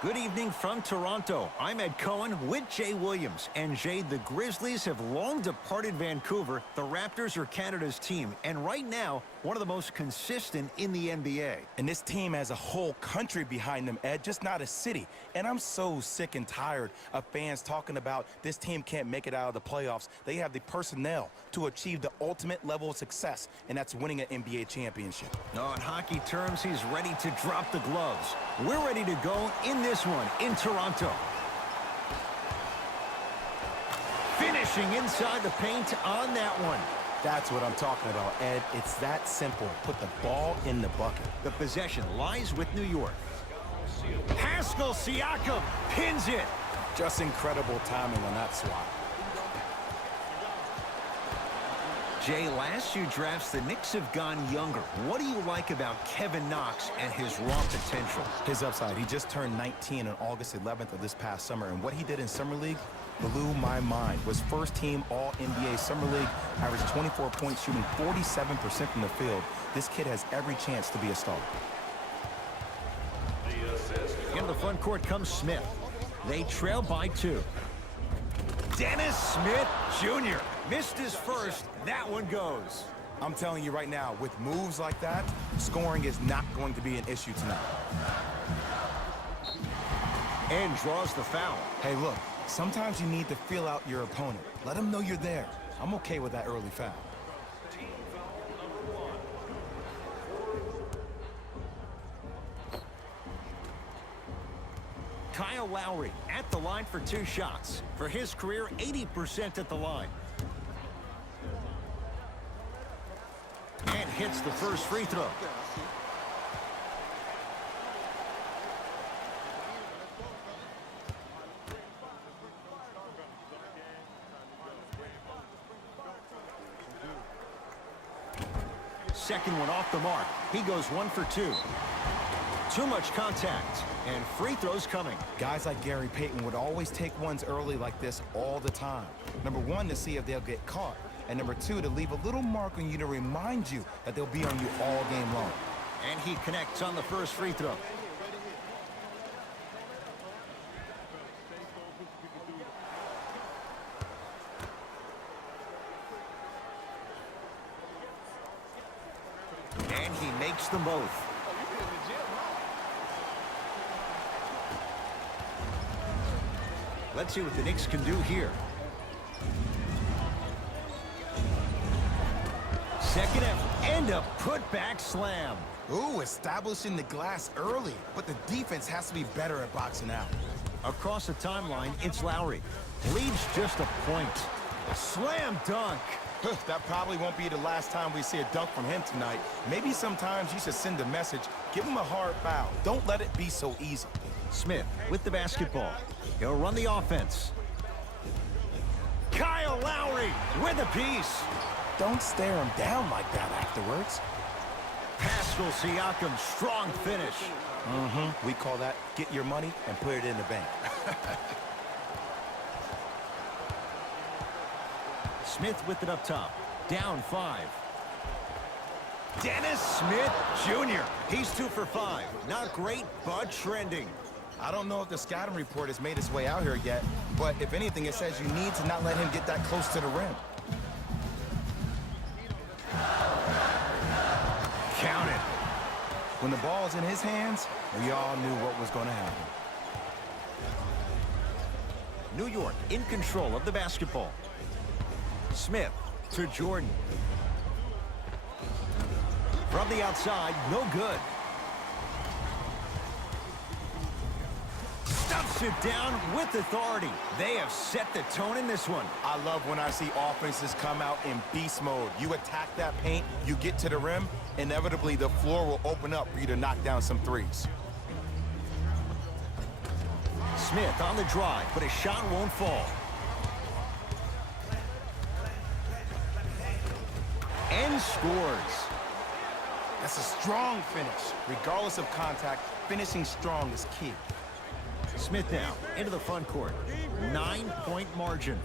Good evening from Toronto. I'm Ed Cohen with Jay Williams. And Jay, the Grizzlies have long departed Vancouver. The Raptors are Canada's team. And right now, one of the most consistent in the NBA. And this team has a whole country behind them, Ed, just not a city. And I'm so sick and tired of fans talking about this team can't make it out of the playoffs. They have the personnel to achieve the ultimate level of success, and that's winning an NBA championship. No, in hockey terms, he's ready to drop the gloves. We're ready to go in this one in Toronto. Finishing inside the paint on that one. That's what I'm talking about, Ed. It's that simple. Put the ball in the bucket. The possession lies with New York. Pascal Siakam pins it. Just incredible timing on that swat. Jay, last few drafts, the Knicks have gone younger. What do you like about Kevin Knox and his raw potential? His upside. He just turned 19 on August 11th of this past summer, and what he did in Summer League blew my mind. Was first team All-NBA Summer League, averaged 24 points, shooting 47% from the field. This kid has every chance to be a star. In the front court comes Smith. They trail by 2. Dennis Smith Jr. missed his first. That one goes. I'm telling you right now, with moves like that, scoring is not going to be an issue tonight. And draws the foul. Hey, look, sometimes you need to feel out your opponent. Let them know you're there. I'm okay with that early foul. Kyle Lowry at the line for 2 shots. For his career, 80% at the line. And hits the first free throw. Second one off the mark. He goes 1 for 2. Too much contact, and free throws coming. Guys like Gary Payton would always take ones early like this all the time. Number 1, to see if they'll get caught. And number 2, to leave a little mark on you to remind you that they'll be on you all game long. And he connects on the first free throw. And he makes them both. Let's see what the Knicks can do here. Second effort, and a putback slam. Ooh, establishing the glass early, but the defense has to be better at boxing out. Across the timeline, it's Lowry. Leads just a point. Slam dunk. That probably won't be the last time we see a dunk from him tonight. Maybe sometimes you should send a message. Give him a hard foul. Don't let it be so easy. Smith with the basketball. He'll run the offense. Kyle Lowry with a piece. Don't stare him down like that afterwards. Pascal Siakam, strong finish. We call that get your money and put it in the bank. Smith with it up top. Down 5. Dennis Smith Jr. He's 2 for 5. Not great, but trending. I don't know if the scouting report has made its way out here yet, but if anything, it says you need to not let him get that close to the rim. Count it. When the ball's in his hands, we all knew what was going to happen. New York in control of the basketball. Smith to Jordan. From the outside, no good. Stuffs it down with authority. They have set the tone in this one. I love when I see offenses come out in beast mode. You attack that paint, you get to the rim, inevitably the floor will open up for you to knock down some threes. Smith on the drive, but his shot won't fall. And scores. That's a strong finish. Regardless of contact, finishing strong is key. Smith now into the front court. 9-point margin.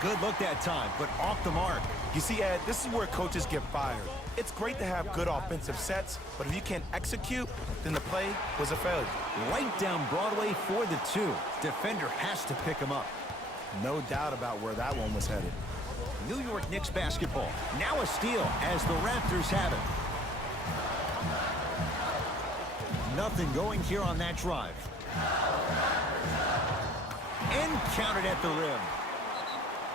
Good look that time, but off the mark. You see, Ed, this is where coaches get fired. It's great to have good offensive sets, but if you can't execute, then the play was a failure. Right down Broadway for the 2. Defender has to pick him up. No doubt about where that one was headed. New York Knicks basketball. Now a steal as the Raptors have it. Nothing going here on that drive. And counted at the rim.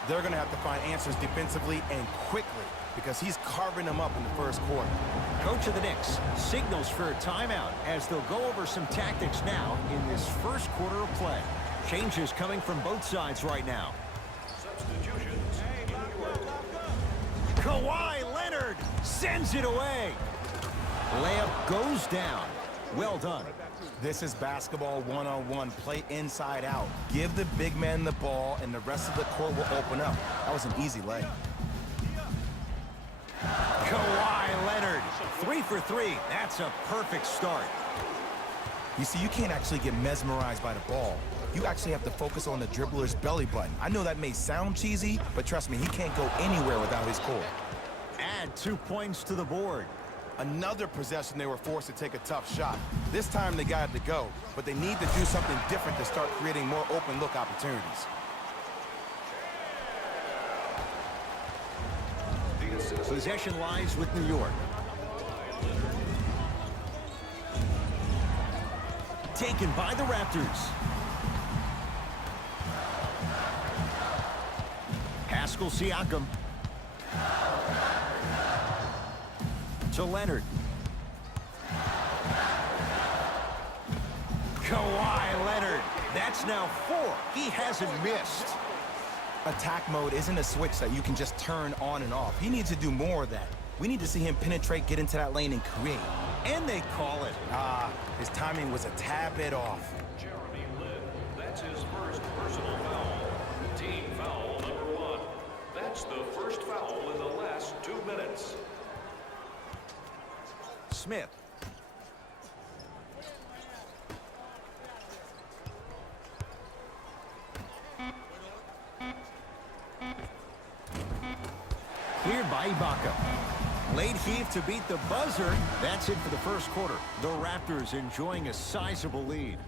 They're going to have to find answers defensively and quickly because he's carving them up in the first quarter. Coach of the Knicks signals for a timeout as they'll go over some tactics now in this first quarter of play. Changes coming from both sides right now. Substitutions. Kawhi Leonard sends it away. Layup goes down. Well done. This is basketball one-on-one. Play inside out. Give the big man the ball, and the rest of the court will open up. That was an easy lay. Kawhi Leonard, 3 for 3. That's a perfect start. You see, you can't actually get mesmerized by the ball. You actually have to focus on the dribbler's belly button. I know that may sound cheesy, but trust me, he can't go anywhere without his core. Add 2 points to the board. Another possession they were forced to take a tough shot. This time they got to go, but they need to do something different to start creating more open look opportunities. Possession lies with New York. Taken by the Raptors. Pascal Siakam. To Leonard. Kawhi Leonard. That's now 4. He hasn't missed. Attack mode isn't a switch that you can just turn on and off. He needs to do more of that. We need to see him penetrate, get into that lane, and create. And they call it. His timing was a tad bit off. Jeremy Lin. That's his first personal foul. Team foul number 1. That's the first foul in the last 2 minutes. Smith. Cleared by Ibaka. Late heave to beat the buzzer. That's it for the first quarter. The Raptors enjoying a sizable lead.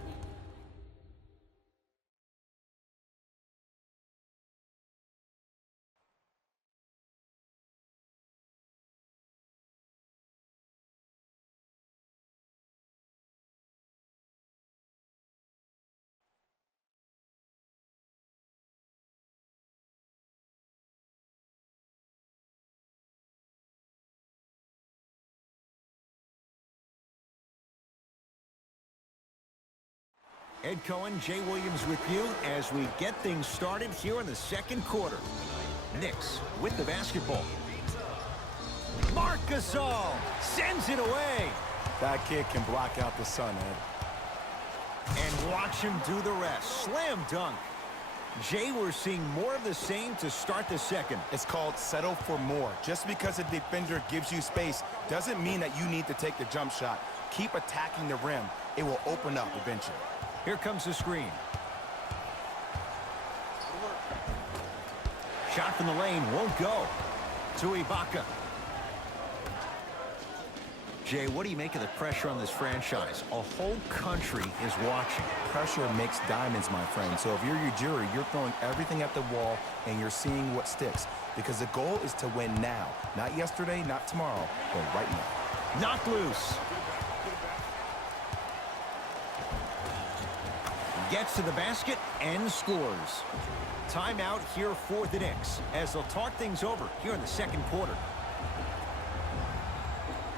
Ed Cohen, Jay Williams with you as we get things started here in the second quarter. Knicks with the basketball. Marc Gasol sends it away. That kid can block out the sun, Ed. And watch him do the rest. Slam dunk. Jay, we're seeing more of the same to start the second. It's called settle for more. Just because a defender gives you space doesn't mean that you need to take the jump shot. Keep attacking the rim. It will open up eventually. Here comes the screen. Shot from the lane won't go. To Ibaka. Jay, what do you make of the pressure on this franchise? A whole country is watching. Pressure makes diamonds, my friend. So if you're Ujiri, you're throwing everything at the wall and you're seeing what sticks. Because the goal is to win now. Not yesterday, not tomorrow, but right now. Knocked loose. Gets to the basket and scores. Timeout here for the Knicks as they'll talk things over here in the second quarter.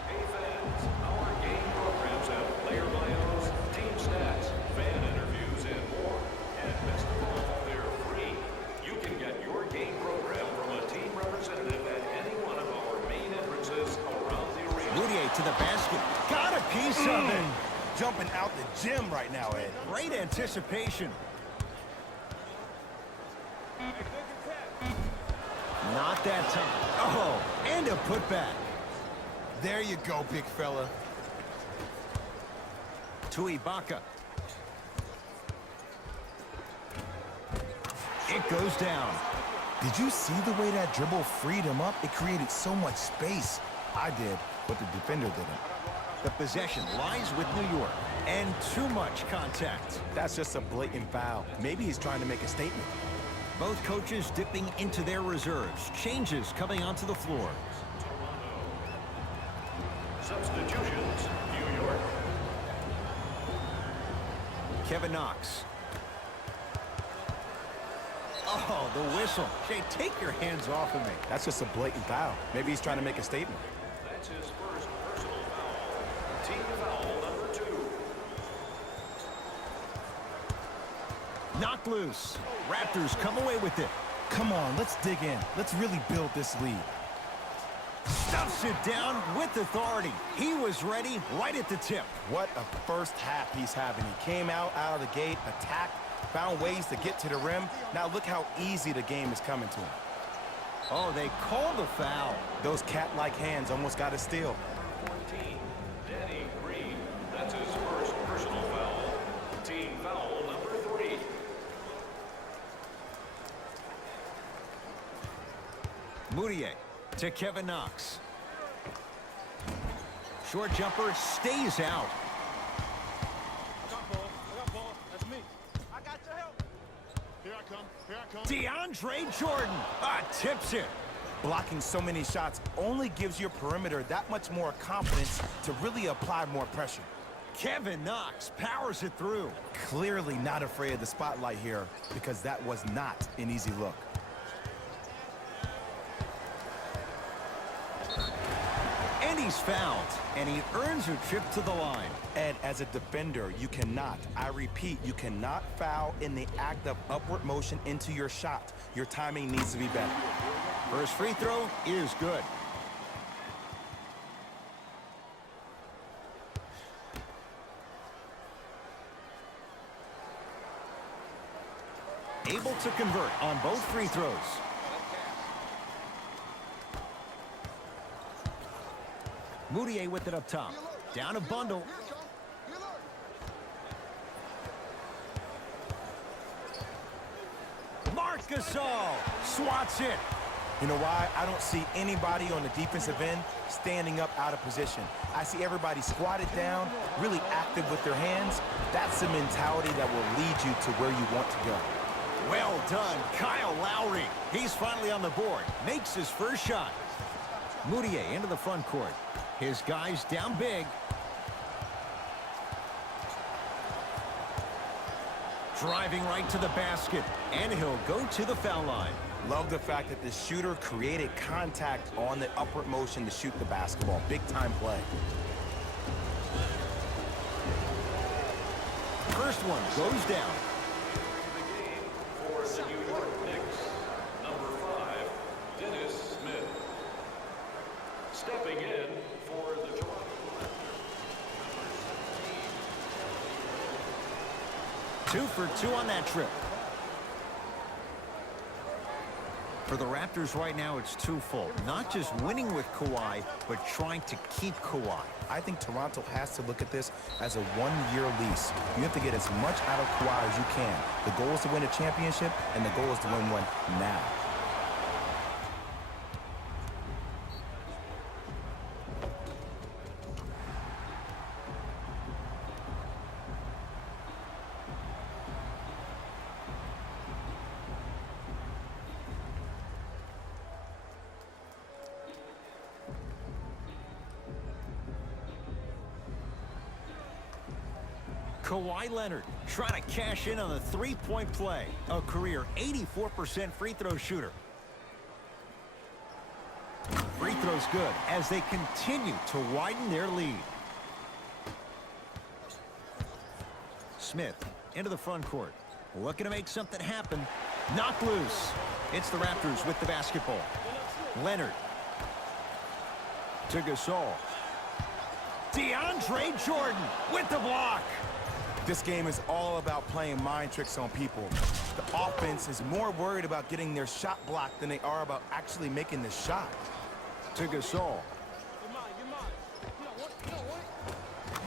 Hey fans, our game programs have player bios, team stats, fan interviews, and more. And best of all, they're free. You can get your game program from a team representative at any one of our main entrances around the arena. Mudiay to the basket. Got a piece of it. Jumping out the gym right now, Ed. Great anticipation. Not that time. Oh, and a putback. There you go, big fella. To Ibaka. It goes down. Did you see the way that dribble freed him up? It created so much space. I did, but the defender didn't. The possession lies with New York, and too much contact. That's just a blatant foul. Maybe he's trying to make a statement. Both coaches dipping into their reserves. Changes coming onto the floor. Substitutions, New York. Kevin Knox. Oh, the whistle. Jay, take your hands off of me. That's just a blatant foul. Maybe he's trying to make a statement. That's his first personal foul. Team foul number 2. Knocked loose. Raptors come away with it. Come on, let's dig in. Let's really build this lead. Stuffs it down with authority. He was ready right at the tip. What a first half he's having. He came out of the gate, attacked, found ways to get to the rim. Now look how easy the game is coming to him. Oh, they called the foul. Those cat-like hands almost got a steal. 14, Danny Green. That's his first personal foul. Team foul number 3. Moutier to Kevin Knox. Short jumper stays out. I got ball. That's me. I got your help. Here I come. Here I come. DeAndre Jordan tips it. Blocking so many shots only gives your perimeter that much more confidence to really apply more pressure. Kevin Knox powers it through. Clearly not afraid of the spotlight here because that was not an easy look. And he's fouled, and he earns a trip to the line. Ed, as a defender, you cannot, I repeat, you cannot foul in the act of upward motion into your shot. Your timing needs to be better. First free throw is good. Able to convert on both free throws. Moutier with it up top. Down a bundle. Marc Gasol swats it. You know why? I don't see anybody on the defensive end standing up out of position. I see everybody squatted down, really active with their hands. That's the mentality that will lead you to where you want to go. Well done, Kyle Lowry. He's finally on the board. Makes his first shot. Moutier into the front court. His guys down big. Driving right to the basket, and he'll go to the foul line. Love the fact that the shooter created contact on the upward motion to shoot the basketball. Big time play. First one goes down. For the New York Knicks, number 5, Dennis Smith. Stepping in for the Toronto Raptors, 2 for 2 on that trip. For the Raptors right now, it's twofold. Not just winning with Kawhi, but trying to keep Kawhi. I think Toronto has to look at this as a one-year lease. You have to get as much out of Kawhi as you can. The goal is to win a championship, and the goal is to win one now. Kawhi Leonard trying to cash in on the three-point play. A career 84% free throw shooter. Free throws good as they continue to widen their lead. Smith into the front court. Looking to make something happen. Knocked loose. It's the Raptors with the basketball. Leonard to Gasol. DeAndre Jordan with the block. This game is all about playing mind tricks on people. The offense is more worried about getting their shot blocked than they are about actually making the shot. To Gasol.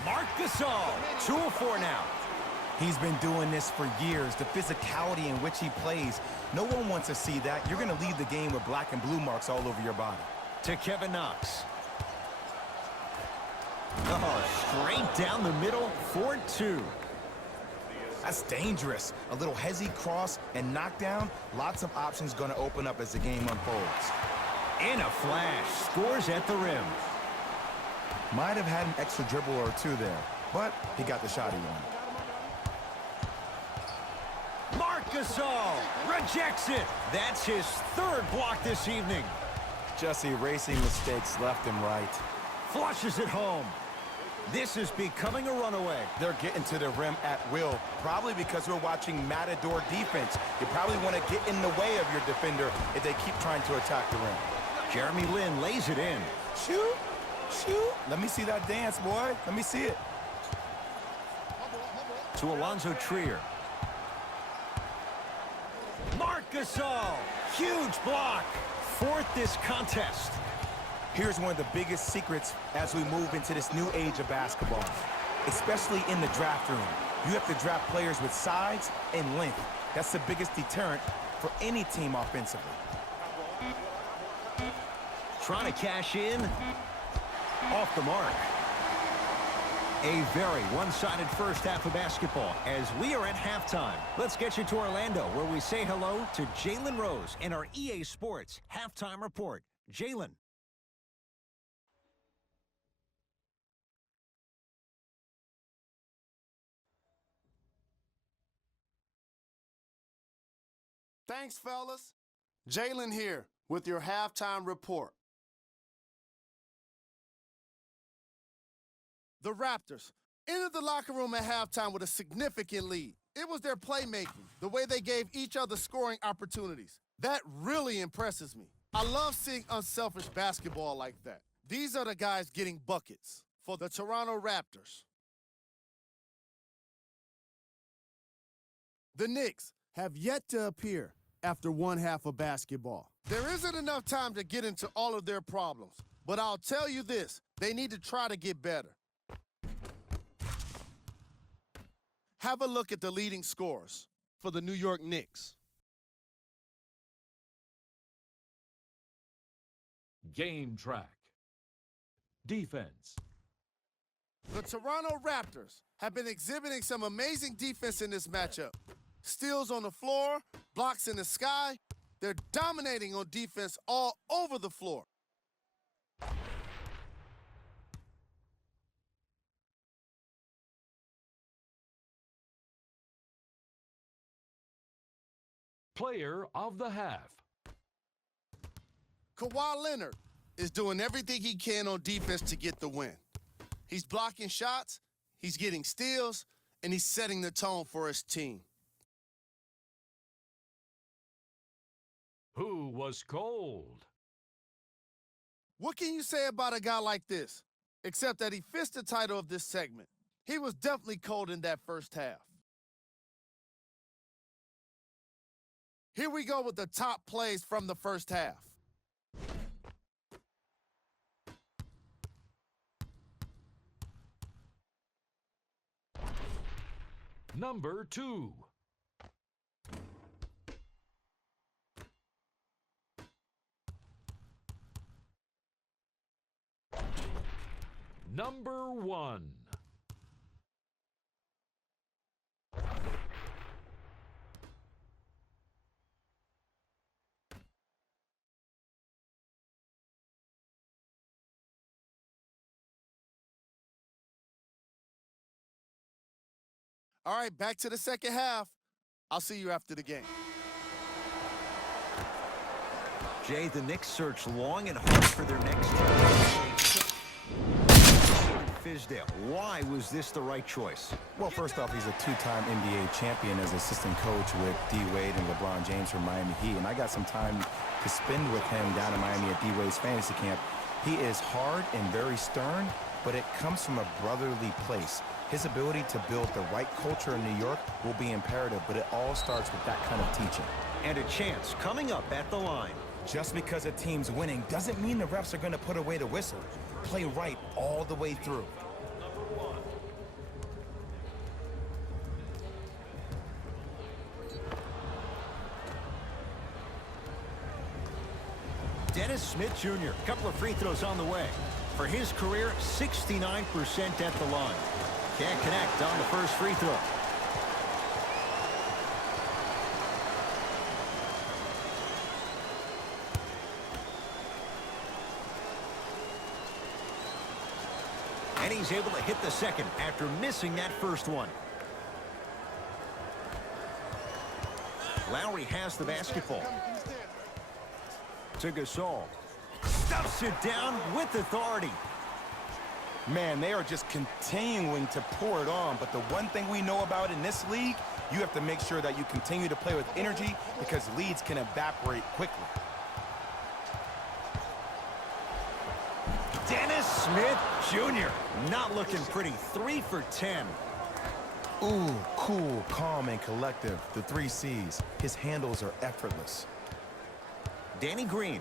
Marc Gasol, 2 of 4 now. He's been doing this for years. The physicality in which he plays No one wants to see that. You're going to leave the game with black and blue marks all over your body. To Kevin Knox. Oh, straight down the middle, 4-2. That's dangerous. A little hezzy cross and knockdown. Lots of options going to open up as the game unfolds. In a flash, scores at the rim. Might have had an extra dribble or two there, but he got the shot he wanted. Marc Gasol rejects it. That's his third block this evening. Just erasing mistakes left and right. Flushes it home. This is becoming a runaway. They're getting to the rim at will, probably because we're watching Matador defense. You probably want to get in the way of your defender if they keep trying to attack the rim. Jeremy Lin lays it in. Shoot, shoot. Let me see that dance, boy. Let me see it. To Alonzo Trier. Marc Gasol, huge block. Fourth this contest. Here's one of the biggest secrets as we move into this new age of basketball, especially in the draft room. You have to draft players with size and length. That's the biggest deterrent for any team offensively. Trying to cash in. Off the mark. A very one-sided first half of basketball as we are at halftime. Let's get you to Orlando where we say hello to Jalen Rose in our EA Sports Halftime Report. Jalen. Thanks, fellas. Jalen here with your halftime report. The Raptors entered the locker room at halftime with a significant lead. It was their playmaking, the way they gave each other scoring opportunities. That really impresses me. I love seeing unselfish basketball like that. These are the guys getting buckets for the Toronto Raptors. The Knicks have yet to appear after one half of basketball. There isn't enough time to get into all of their problems, but I'll tell you this, they need to try to get better. Have a look at the leading scorers for the New York Knicks. Game track. Defense. The Toronto Raptors have been exhibiting some amazing defense in this matchup. Steals on the floor, blocks in the sky. They're dominating on defense all over the floor. Player of the half. Kawhi Leonard is doing everything he can on defense to get the win. He's blocking shots, he's getting steals, and he's setting the tone for his team. Who was cold? What can you say about a guy like this? Except that he fits the title of this segment. He was definitely cold in that first half. Here we go with the top plays from the first half. Number 2. Number 1. All right, back to the second half. I'll see you after the game. Jay, the Knicks search long and hard for their next choice. Fizdale, why was this the right choice? Well, first off, he's a two-time NBA champion as assistant coach with D. Wade and LeBron James from Miami Heat, and I got some time to spend with him down in Miami at D. Wade's fantasy camp. He is hard and very stern, but it comes from a brotherly place. His ability to build the right culture in New York will be imperative, but it all starts with that kind of teaching. And a chance coming up at the line. Just because a team's winning doesn't mean the refs are going to put away the whistle. Play right all the way through. Dennis Smith Jr., a couple of free throws on the way. For his career, 69% at the line. Can't connect on the first free throw. And he's able to hit the second after missing that first one. Lowry has the basketball. To Gasol. Stuffs it down with authority. Man, they are just continuing to pour it on. But the one thing we know about in this league, you have to make sure that you continue to play with energy because leads can evaporate quickly. Dennis Smith Jr. not looking pretty. 3 for 10. Ooh, cool, calm, and collective. The 3 C's. His handles are effortless. Danny Green.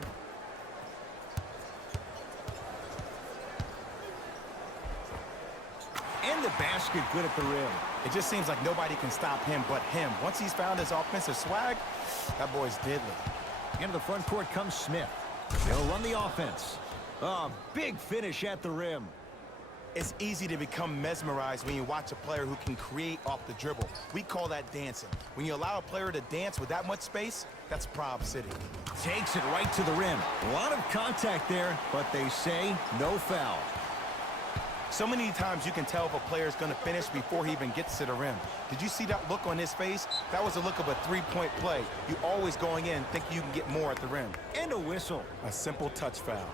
And the basket good at the rim. It just seems like nobody can stop him but him. Once he's found his offensive swag, that boy's deadly. Into the front court comes Smith. He'll run the offense. Oh, big finish at the rim. It's easy to become mesmerized when you watch a player who can create off the dribble. We call that dancing. When you allow a player to dance with that much space, that's Prob City. Takes it right to the rim. A lot of contact there, but they say no foul. So many times you can tell if a player is going to finish before he even gets to the rim. Did you see that look on his face? That was a look of a three-point play. You always going in thinking you can get more at the rim. And a whistle. A simple touch foul.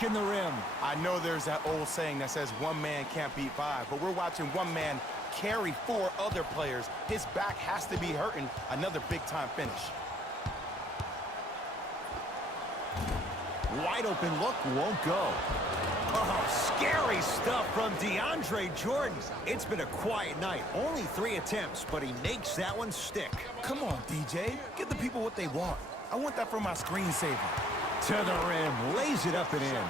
In the rim. I know there's that old saying that says one man can't beat 5, but we're watching one man carry 4 other players. His back has to be hurting. Another big-time finish. Wide open look, won't go. Oh, scary stuff from DeAndre Jordan. It's been a quiet night. Only 3 attempts, but he makes that one stick. Come on, DJ. Give the people what they want. I want that for my screensaver. To the rim, lays it up and in.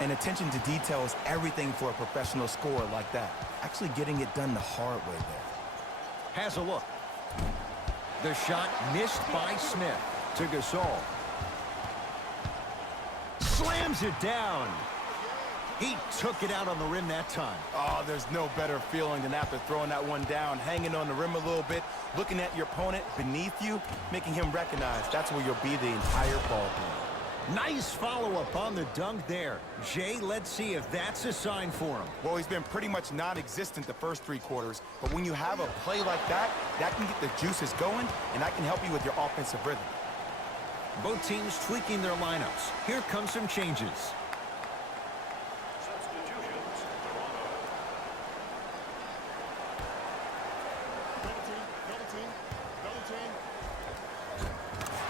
And attention to detail is everything for a professional scorer like that. Actually getting it done the hard way there. Has a look. The shot missed by Smith. To Gasol. Slams it down. He took it out on the rim that time. Oh, there's no better feeling than after throwing that one down, hanging on the rim a little bit, looking at your opponent beneath you, making him recognize that's where you'll be the entire ball game. Nice follow-up on the dunk there. Jay, let's see if that's a sign for him. Well, he's been pretty much non-existent the first 3 quarters, but when you have a play like that, that can get the juices going, and that can help you with your offensive rhythm. Both teams tweaking their lineups. Here come some changes. Substitutions, Toronto.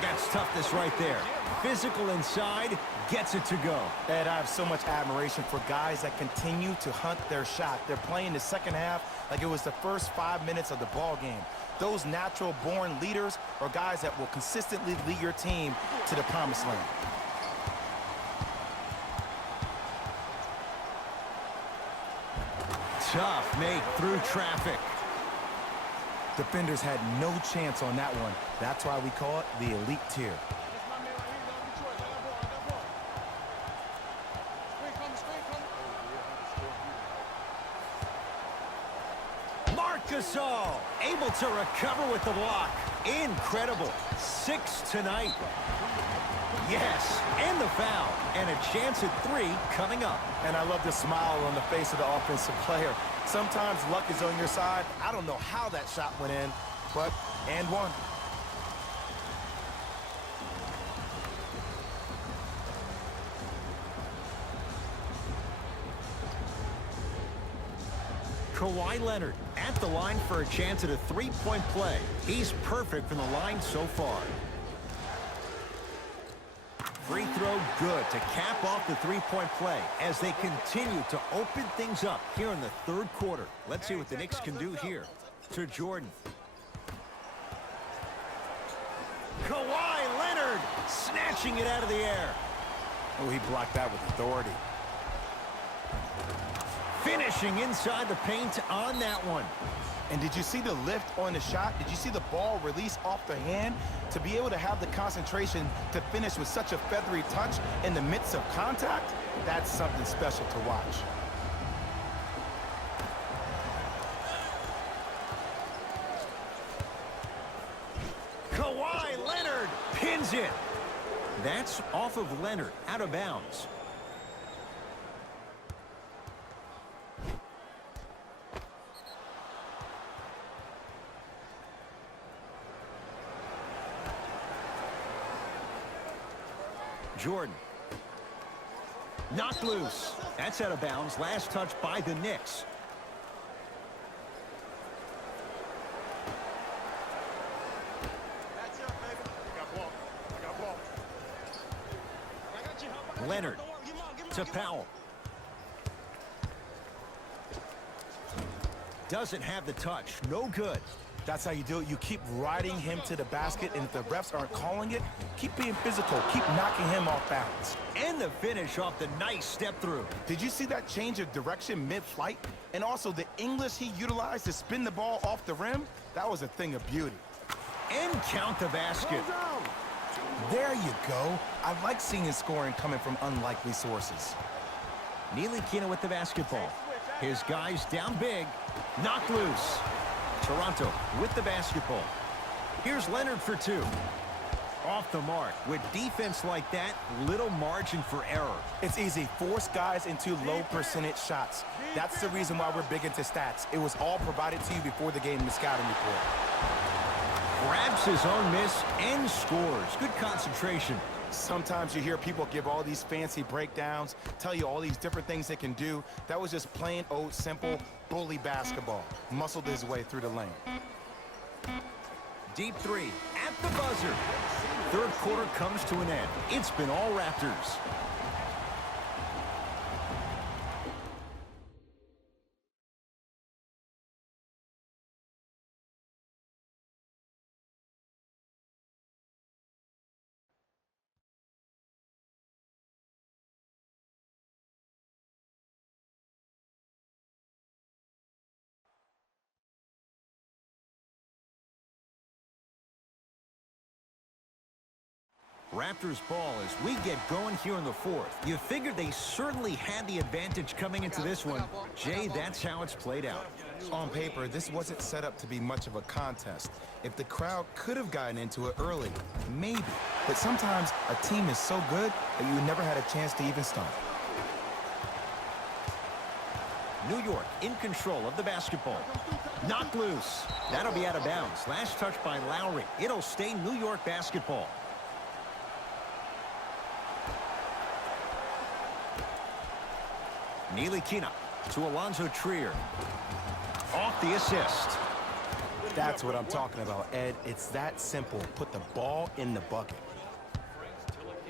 That's toughness right there. Physical inside, gets it to go. Ed, I have so much admiration for guys that continue to hunt their shot. They're playing the second half like it was the first 5 minutes of the ball game. Those natural-born leaders are guys that will consistently lead your team to the promised land. Tough make through traffic. Defenders had no chance on that one. That's why we call it the elite tier. Gasol able to recover with the block. Incredible. 6 tonight. Yes, and the foul. And a chance at 3 coming up. And I love the smile on the face of the offensive player. Sometimes luck is on your side. I don't know how that shot went in, but and one. Kawhi Leonard at the line for a chance at a 3-point play. He's perfect from the line so far. Free throw good to cap off the 3-point play as they continue to open things up here in the 3rd quarter. Let's see what the Knicks can do here. To Jordan. Kawhi Leonard snatching it out of the air. Oh, he blocked that with authority. Finishing inside the paint on that one. And did you see the lift on the shot? Did you see the ball release off the hand? To be able to have the concentration to finish with such a feathery touch in the midst of contact, that's something special to watch. Kawhi Leonard pins it. That's off of Leonard, out of bounds. Jordan. Knocked loose. That's out of bounds. Last touch by the Knicks. Leonard to Powell. Doesn't have the touch. No good. That's how you do it. You keep riding him to the basket, and if the refs aren't calling it, keep being physical. Keep knocking him off balance. And the finish off the nice step through. Did you see that change of direction mid-flight? And also the English he utilized to spin the ball off the rim? That was a thing of beauty. And count the basket. There you go. I like seeing his scoring coming from unlikely sources. Ntilikina with the basketball. His guys down big. Knocked loose. Toronto with the basketball. Here's Leonard for two. Off the mark. With defense like that, little margin for error. It's easy. Force guys into low percentage shots. That's the reason why we're big into stats. It was all provided to you before the game in the scouting report. Grabs his own miss and scores. Good concentration. Sometimes you hear people give all these fancy breakdowns, tell you all these different things they can do. That was just plain old simple bully basketball. Muscled his way through the lane. Deep three at the buzzer. Third quarter comes to an end. It's been all Raptors. Raptors ball as we get going here in the fourth. You figured they certainly had the advantage coming into this one. Jay, that's how it's played out. On paper, this wasn't set up to be much of a contest. If the crowd could have gotten into it early, maybe. But sometimes a team is so good that you never had a chance to even start. New York in control of the basketball. Knocked loose. That'll be out of bounds. Last touch by Lowry. It'll stay New York basketball. Ntilikina to Alonzo Trier. Off the assist. That's what I'm talking about, Ed. It's that simple. Put the ball in the bucket.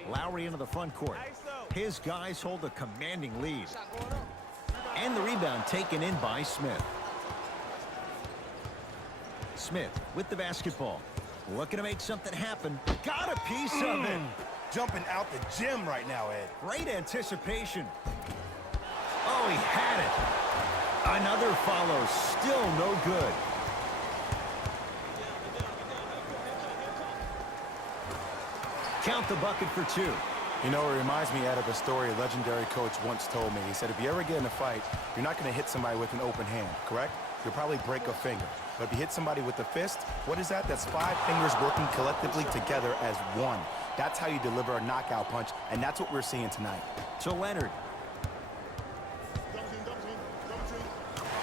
Lowry into the front court. His guys hold a commanding lead. And the rebound taken in by Smith. Smith with the basketball. Looking to make something happen. Got a piece of it. Jumping out the gym right now, Ed. Great anticipation. Oh, he had it. Another follow. Still no good. Count the bucket for two. You know, it reminds me, Ed, of a story a legendary coach once told me. He said, if you ever get in a fight, you're not going to hit somebody with an open hand, correct? You'll probably break a finger. But if you hit somebody with a fist, what is that? That's 5 fingers working collectively together as one. That's how you deliver a knockout punch, and that's what we're seeing tonight. To Leonard.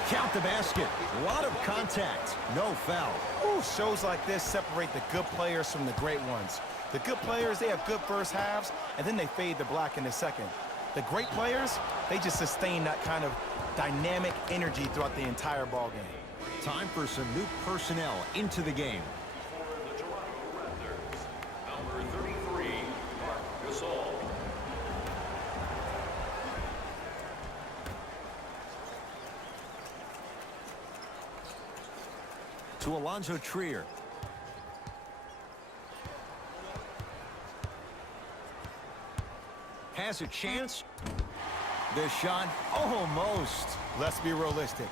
Count the basket. A lot of contact. No foul. Ooh, shows like this separate the good players from the great ones. The good players, they have good first halves, and then they fade to black in the second. The great players, they just sustain that kind of dynamic energy throughout the entire ball game. Time for some new personnel into the game. For the Toronto Raptors, number 33, Marc Gasol. To Alonzo Trier. Has a chance. The shot, almost. Let's be realistic.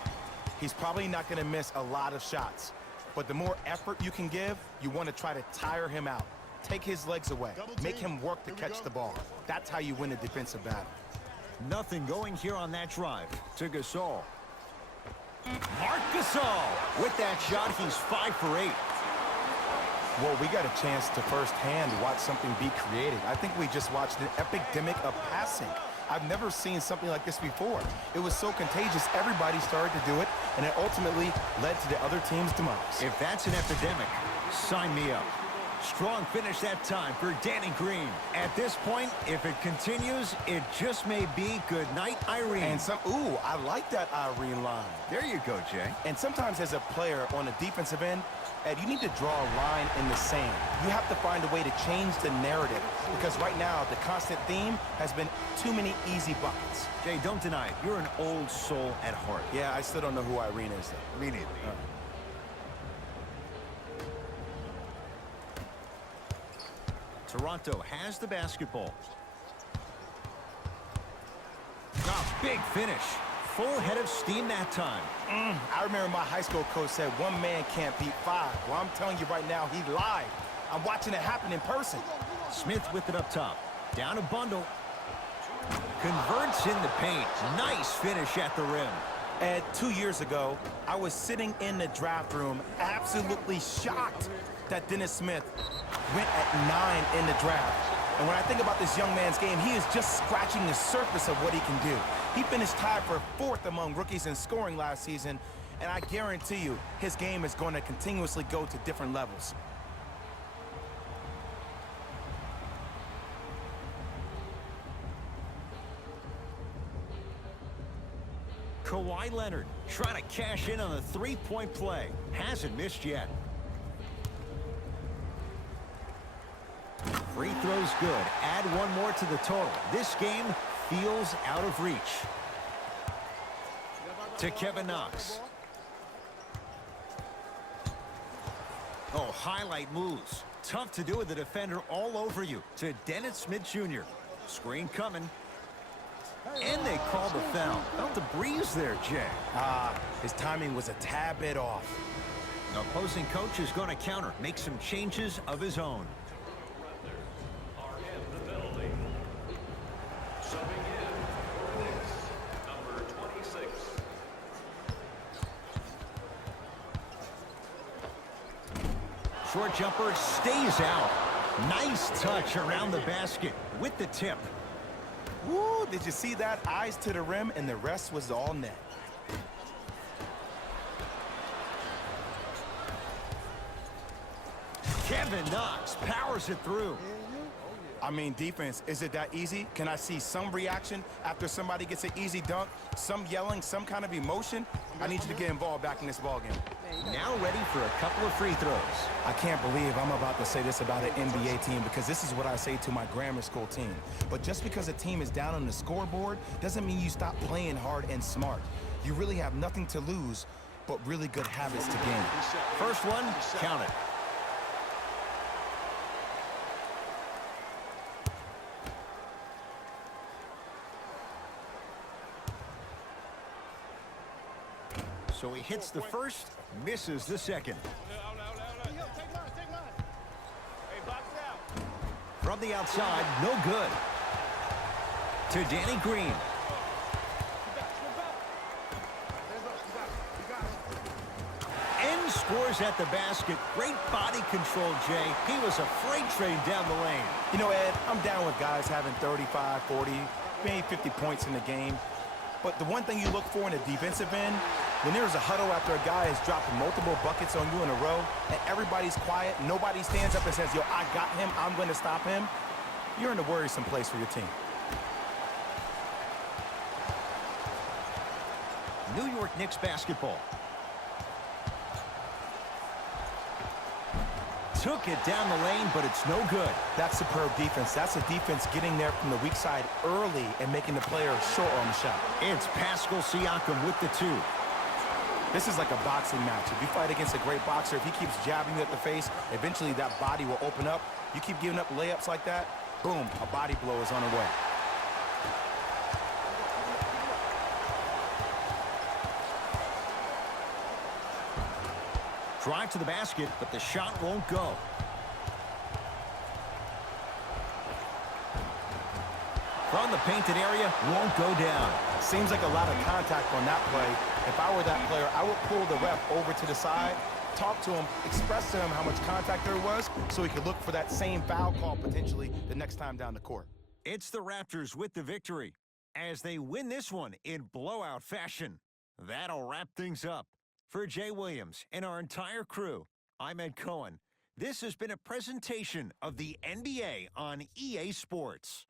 He's probably not going to miss a lot of shots. But the more effort you can give, you want to try to tire him out. Take his legs away. Make him work to catch the ball. That's how you win a defensive battle. Nothing going here on that drive to Gasol. Marc Gasol. With that shot, he's 5 for 8. Well, we got a chance to firsthand watch something be created. I think we just watched an epidemic of passing. I've never seen something like this before. It was so contagious, everybody started to do it, and it ultimately led to the other team's demise. If that's an epidemic, sign me up. Strong finish that time for Danny Green. At this point, if it continues, it just may be good night, Irene. And ooh, I like that Irene line. There you go, Jay. And sometimes as a player on the defensive end, Ed, you need to draw a line in the sand. You have to find a way to change the narrative because right now the constant theme has been too many easy buckets. Jay, don't deny it. You're an old soul at heart. Yeah, I still don't know who Irene is, though. Me neither. Toronto has the basketball. Oh, big finish. Full head of steam that time. I remember my high school coach said one man can't beat 5. Well, I'm telling you right now, he lied. I'm watching it happen in person. Smith with it up top. Down a bundle. Converts in the paint. Nice finish at the rim. Ed, 2 years ago, I was sitting in the draft room absolutely shocked that Dennis Smith went at 9 in the draft. And when I think about this young man's game, he is just scratching the surface of what he can do. He finished tied for 4th among rookies in scoring last season, and I guarantee you his game is going to continuously go to different levels. Kawhi Leonard trying to cash in on a three-point play. Hasn't missed yet. Free throws good. Add one more to the total. This game feels out of reach. To Kevin Knox. Oh, highlight moves. Tough to do with the defender all over you. To Dennis Smith Jr. Screen coming. And they call the foul. Felt the breeze there, Jay. His timing was a tad bit off. The opposing coach is going to counter. Make some changes of his own. Are in the penalty. Subbing in, number 26. Short jumper stays out. Nice touch around the basket with the tip. Woo, did you see that? Eyes to the rim, and the rest was all net. Kevin Knox powers it through. I mean, defense, is it that easy? Can I see some reaction after somebody gets an easy dunk? Some yelling, some kind of emotion? I need you to get involved back in this ballgame. Now ready for a couple of free throws. I can't believe I'm about to say this about an NBA team because this is what I say to my grammar school team. But just because a team is down on the scoreboard doesn't mean you stop playing hard and smart. You really have nothing to lose, but really good habits to gain. First one, count it. So he hits the first, misses the second. From the outside, no good. To Danny Green. And scores at the basket. Great body control, Jay. He was a freight train down the lane. You know, Ed, I'm down with guys having 35, 40, maybe 50 points in the game. But the one thing you look for in a defensive end, when there's a huddle after a guy has dropped multiple buckets on you in a row and everybody's quiet, nobody stands up and says, yo, I got him, I'm going to stop him, you're in a worrisome place for your team. New York Knicks basketball. Took it down the lane, but it's no good. That's superb defense. That's a defense getting there from the weak side early and making the player short on the shot. It's Pascal Siakam with the two. This is like a boxing match. If you fight against a great boxer, if he keeps jabbing you at the face, eventually that body will open up. You keep giving up layups like that, boom, a body blow is on the way. Drive to the basket, but the shot won't go. From the painted area, won't go down. Seems like a lot of contact on that play. If I were that player, I would pull the ref over to the side, talk to him, express to him how much contact there was so he could look for that same foul call potentially the next time down the court. It's the Raptors with the victory as they win this one in blowout fashion. That'll wrap things up. For Jay Williams and our entire crew, I'm Ed Cohen. This has been a presentation of the NBA on EA Sports.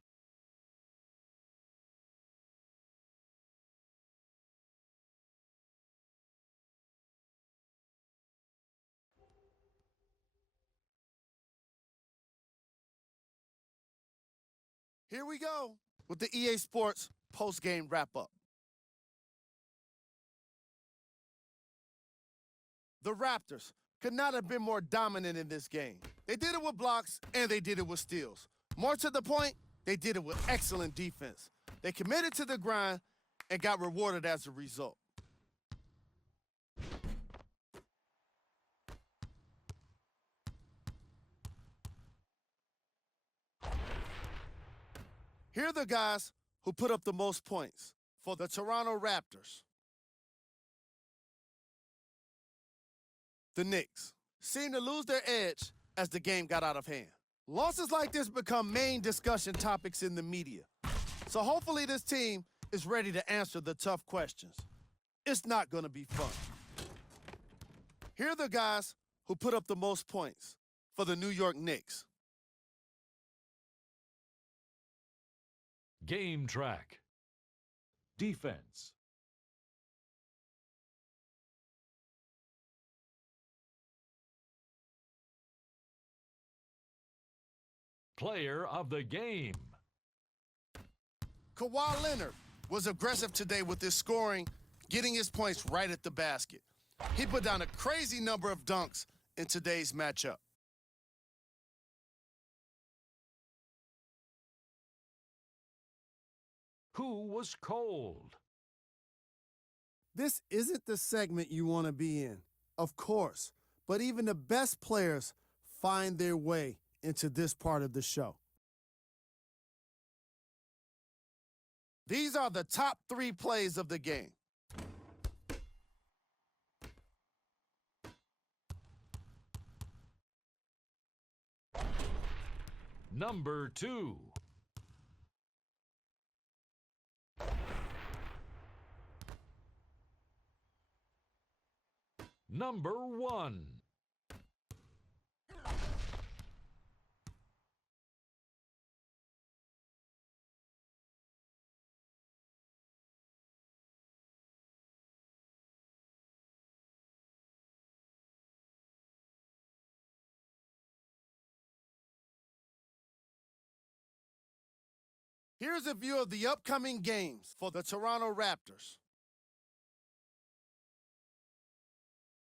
Here we go with the EA Sports post-game wrap-up. The Raptors could not have been more dominant in this game. They did it with blocks, and they did it with steals. More to the point, they did it with excellent defense. They committed to the grind and got rewarded as a result. Here are the guys who put up the most points for the Toronto Raptors. The Knicks seemed to lose their edge as the game got out of hand. Losses like this become main discussion topics in the media. So hopefully this team is ready to answer the tough questions. It's not going to be fun. Here are the guys who put up the most points for the New York Knicks. Game track. Defense. Player of the game. Kawhi Leonard was aggressive today with his scoring, getting his points right at the basket. He put down a crazy number of dunks in today's matchup. Who was cold? This isn't the segment you want to be in, of course, but even the best players find their way into this part of the show. These are the top 3 plays of the game. Number 2. Number 1. Here's a view of the upcoming games for the Toronto Raptors.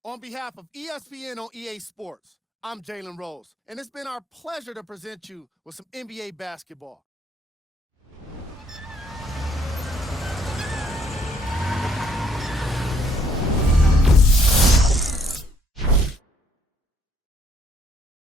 On behalf of ESPN on EA Sports, I'm Jalen Rose, and it's been our pleasure to present you with some NBA basketball.